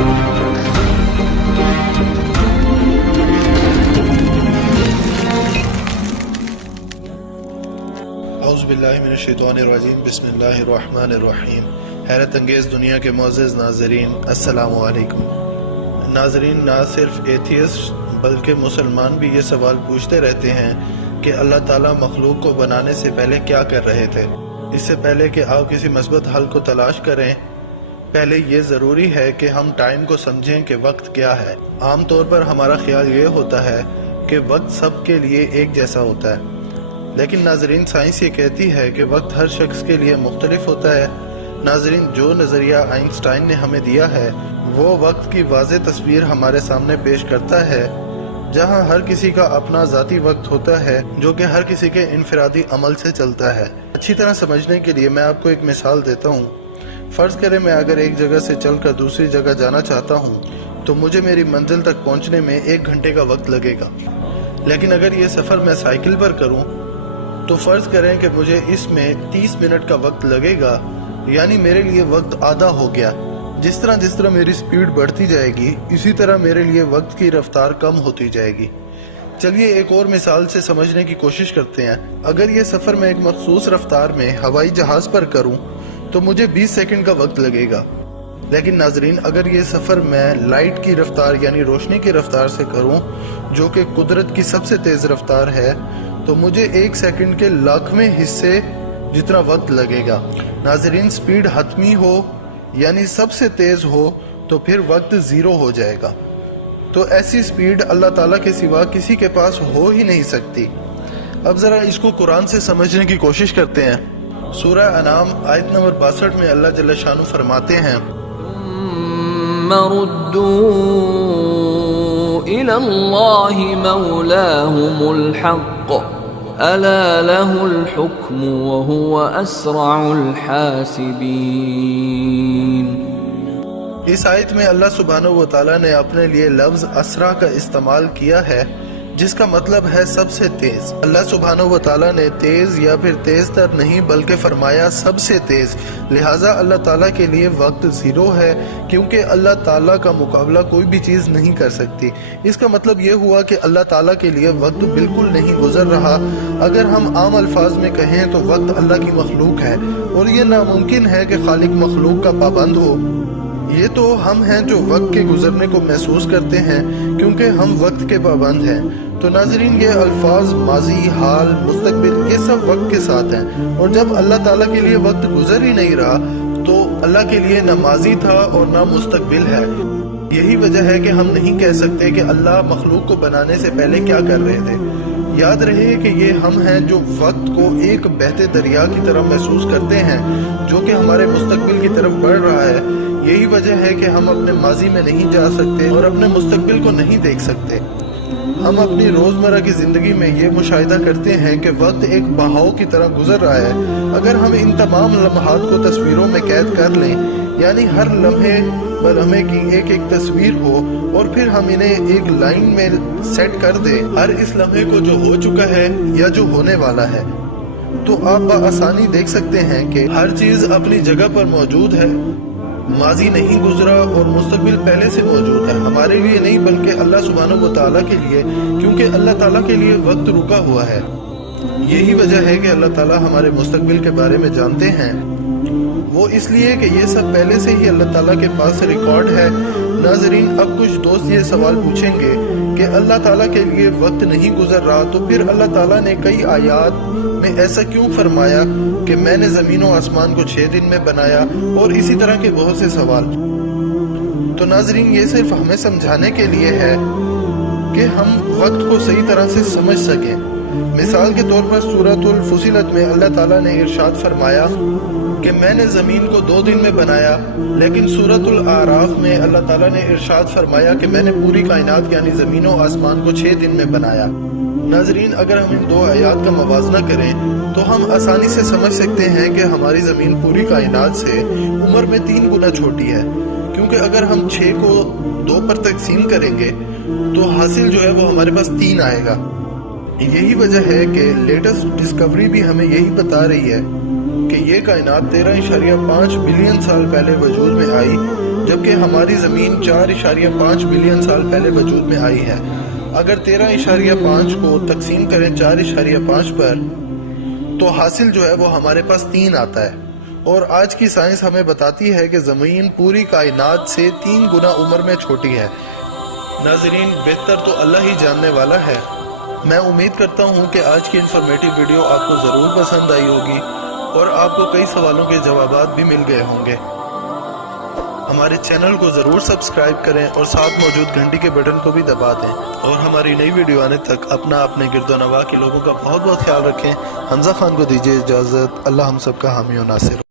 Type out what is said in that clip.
اعوذ باللہ من الشیطان الرجیم، بسم اللہ الرحمن الرحیم۔ حیرت انگیز دنیا کے معزز ناظرین، السلام علیکم۔ ناظرین، نہ صرف ایتھیسٹ بلکہ مسلمان بھی یہ سوال پوچھتے رہتے ہیں کہ اللہ تعالیٰ مخلوق کو بنانے سے پہلے کیا کر رہے تھے۔ اس سے پہلے کہ آپ کسی مثبت حل کو تلاش کریں، پہلے یہ ضروری ہے کہ ہم ٹائم کو سمجھیں کہ وقت کیا ہے۔ عام طور پر ہمارا خیال یہ ہوتا ہے کہ وقت سب کے لیے ایک جیسا ہوتا ہے، لیکن ناظرین سائنس یہ کہتی ہے کہ وقت ہر شخص کے لیے مختلف ہوتا ہے۔ ناظرین، جو نظریہ آئنسٹائن نے ہمیں دیا ہے وہ وقت کی واضح تصویر ہمارے سامنے پیش کرتا ہے، جہاں ہر کسی کا اپنا ذاتی وقت ہوتا ہے جو کہ ہر کسی کے انفرادی عمل سے چلتا ہے۔ اچھی طرح سمجھنے کے لیے میں آپ کو ایک مثال دیتا ہوں۔ فرض کریں میں اگر ایک جگہ سے چل کر دوسری جگہ جانا چاہتا ہوں تو مجھے میری منزل تک پہنچنے میں 1 گھنٹے کا وقت لگے گا، لیکن اگر یہ سفر میں سائیکل پر کروں تو فرض کریں کہ مجھے اس میں 30 منٹ کا وقت لگے گا، یعنی میرے لیے وقت آدھا ہو گیا۔ جس طرح میری سپیڈ بڑھتی جائے گی، اسی طرح میرے لیے وقت کی رفتار کم ہوتی جائے گی۔ چلیے ایک اور مثال سے سمجھنے کی کوشش کرتے ہیں۔ اگر یہ سفر میں ایک مخصوص رفتار میں ہوائی جہاز پر کروں تو مجھے 20 سیکنڈ کا وقت لگے گا، لیکن ناظرین اگر یہ سفر میں لائٹ کی رفتار یعنی روشنی کی رفتار سے کروں جو کہ قدرت کی سب سے تیز رفتار ہے تو مجھے 1 سیکنڈ کے لاکھویں حصے جتنا وقت لگے گا۔ ناظرین، سپیڈ حتمی ہو یعنی سب سے تیز ہو تو پھر وقت 0 ہو جائے گا۔ تو ایسی سپیڈ اللہ تعالیٰ کے سوا کسی کے پاس ہو ہی نہیں سکتی۔ اب ذرا اس کو قرآن سے سمجھنے کی کوشش کرتے ہیں۔ سورہ انعام آیت نمبر 62 میں اللہ جل شانہ فرماتے ہیں، ثم ردوا إلى الله مولاهم الحق ألا له الحكم وهو أسرع الحاسبين۔ اس آیت میں اللہ سبحانہ و تعالیٰ نے اپنے لیے لفظ اسرع کا استعمال کیا ہے، جس کا مطلب ہے سب سے تیز۔ اللہ سبحانہ و تعالیٰ نے تیز یا پھر تیز تر نہیں بلکہ فرمایا سب سے تیز، لہٰذا اللہ تعالیٰ کے لیے وقت 0 ہے، کیونکہ اللہ تعالیٰ کا مقابلہ کوئی بھی چیز نہیں کر سکتی۔ اس کا مطلب یہ ہوا کہ اللہ تعالیٰ کے لیے وقت بالکل نہیں گزر رہا۔ اگر ہم عام الفاظ میں کہیں تو وقت اللہ کی مخلوق ہے، اور یہ ناممکن ہے کہ خالق مخلوق کا پابند ہو۔ یہ تو ہم ہیں جو وقت کے گزرنے کو محسوس کرتے ہیں کیونکہ ہم وقت کے پابند ہیں۔ تو ناظرین، یہ الفاظ ماضی، حال، مستقبل یہ سب وقت کے ساتھ ہیں، اور جب اللہ تعالیٰ کے لیے وقت گزر ہی نہیں رہا تو اللہ کے لیے نہ ماضی تھا اور نہ مستقبل ہے۔ یہی وجہ ہے کہ ہم نہیں کہہ سکتے کہ اللہ مخلوق کو بنانے سے پہلے کیا کر رہے تھے۔ یاد رہے کہ یہ ہم ہیں جو وقت کو ایک بہتے دریا کی طرح محسوس کرتے ہیں جو کہ ہمارے مستقبل کی طرف بڑھ رہا ہے۔ یہی وجہ ہے کہ ہم اپنے ماضی میں نہیں جا سکتے اور اپنے مستقبل کو نہیں دیکھ سکتے۔ ہم اپنی روزمرہ کی زندگی میں یہ مشاہدہ کرتے ہیں کہ وقت ایک بہاؤ کی طرح گزر رہا ہے۔ اگر ہم ان تمام لمحات کو تصویروں میں قید کر لیں، یعنی ہر لمحے بلمحے کی ایک ایک تصویر ہو اور پھر ہم انہیں ایک لائن میں سیٹ کر دیں، ہر اس لمحے کو جو ہو چکا ہے یا جو ہونے والا ہے، تو آپ بآسانی دیکھ سکتے ہیں کہ ہر چیز اپنی جگہ پر موجود ہے۔ ماضی نہیں گزرا اور مستقبل پہلے سے موجود ہے، ہمارے لیے نہیں بلکہ اللہ سبحانہ و تعالیٰ کے لیے، کیونکہ اللہ تعالیٰ کے لیے وقت رکا ہوا ہے۔ یہی وجہ ہے کہ اللہ تعالیٰ ہمارے مستقبل کے بارے میں جانتے ہیں، وہ اس لیے کہ یہ سب پہلے سے ہی اللہ تعالیٰ کے پاس ریکارڈ ہے۔ ناظرین، اب کچھ دوست یہ سوال پوچھیں گے کہ اللہ تعالیٰ کے لیے وقت نہیں گزر رہا تو پھر اللہ تعالیٰ نے کئی آیات میں ایسا کیوں فرمایا کہ میں نے زمین و آسمان کو 6 دن میں بنایا، اور اسی طرح کے بہت سے سوال۔ تو ناظرین، یہ صرف ہمیں سمجھانے کے لیے ہے کہ ہم وقت کو صحیح طرح سے سمجھ سکیں۔ مثال کے طور پر سورۃ الفصلت میں اللہ تعالیٰ نے ارشاد فرمایا کہ میں نے زمین کو 2 دن میں بنایا، لیکن سورۃ الاعراف میں اللہ تعالیٰ نے ارشاد فرمایا کہ میں نے پوری کائنات یعنی زمین و آسمان کو 6 دن میں بنایا۔ ناظرین، اگر ہم ان 2 آیات کا موازنہ کریں تو ہم آسانی سے سمجھ سکتے ہیں کہ ہماری زمین پوری کائنات سے عمر میں 3 گنا چھوٹی ہے، کیونکہ اگر ہم 6 کو 2 پر تقسیم کریں گے تو حاصل جو ہے وہ ہمارے پاس 3 آئے گا۔ یہی وجہ ہے کہ لیٹسٹ ڈسکوری بھی ہمیں یہی بتا رہی ہے کہ یہ کائنات 13.5 بلین سال پہلے وجود میں آئی، جبکہ ہماری زمین 4.5 بلین سال پہلے وجود میں آئی ہے۔ اگر 13.5 کو تقسیم کریں 4.5 پر تو حاصل جو ہے وہ ہمارے پاس 3 آتا ہے، اور آج کی سائنس ہمیں بتاتی ہے کہ زمین پوری کائنات سے 3 گنا عمر میں چھوٹی ہے۔ ناظرین، بہتر تو اللہ ہی جاننے والا ہے۔ میں امید کرتا ہوں کہ آج کی انفارمیٹو ویڈیو آپ کو ضرور پسند آئی ہوگی اور آپ کو کئی سوالوں کے جوابات بھی مل گئے ہوں گے۔ ہمارے چینل کو ضرور سبسکرائب کریں اور ساتھ موجود گھنٹی کے بٹن کو بھی دبا دیں، اور ہماری نئی ویڈیو آنے تک اپنے گرد و نواح کے لوگوں کا بہت بہت خیال رکھیں۔ حمزہ خان کو دیجیے اجازت۔ اللہ ہم سب کا حامی و ناصر۔